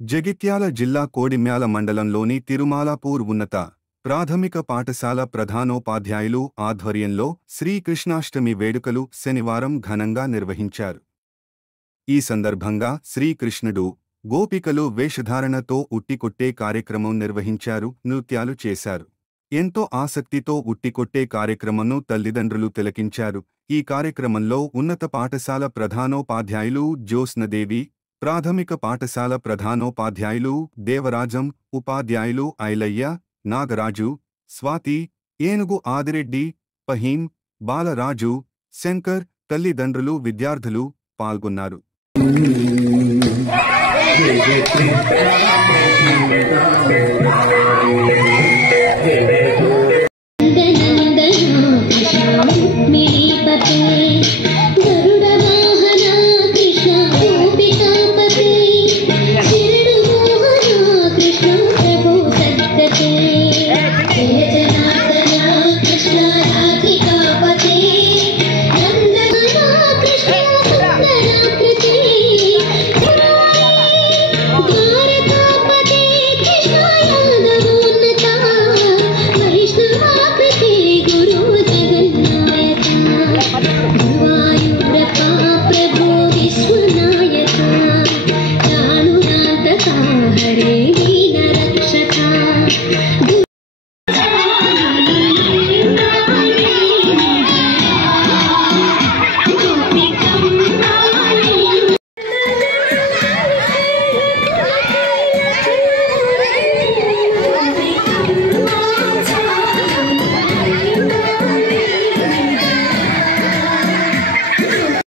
జగిత్యాల జిల్లా కోడిమ్యాల మండలంలోని తిరుమాలాపూర్ ఉన్నత ప్రాథమిక పాఠశాల ప్రధానోపాధ్యాయులు ఆధ్వర్యంలో శ్రీకృష్ణాష్టమి వేడుకలు శనివారం ఘనంగా నిర్వహించారు. ఈ సందర్భంగా శ్రీకృష్ణుడు, గోపికలు వేషధారణతో ఉట్టికొట్టే కార్యక్రమం నిర్వహించారు, నృత్యాలు చేశారు. ఎంతో ఆసక్తితో ఉట్టికొట్టే కార్యక్రమంను తల్లిదండ్రులు తిలకించారు. ఈ కార్యక్రమంలో ఉన్నత పాఠశాల ప్రధానోపాధ్యాయులు జ్యోత్స్నదేవి, ప్రాథమిక పాఠశాల ప్రధానోపాధ్యాయులు దేవరాజం, ఉపాధ్యాయులు ఐలయ్య, నాగరాజు, స్వాతి, ఏనుగు ఆదిరెడ్డి, ఫహీం, బాలరాజు, శంకర్, తల్లిదండ్రులు, విద్యార్థులు పాల్గొన్నారు.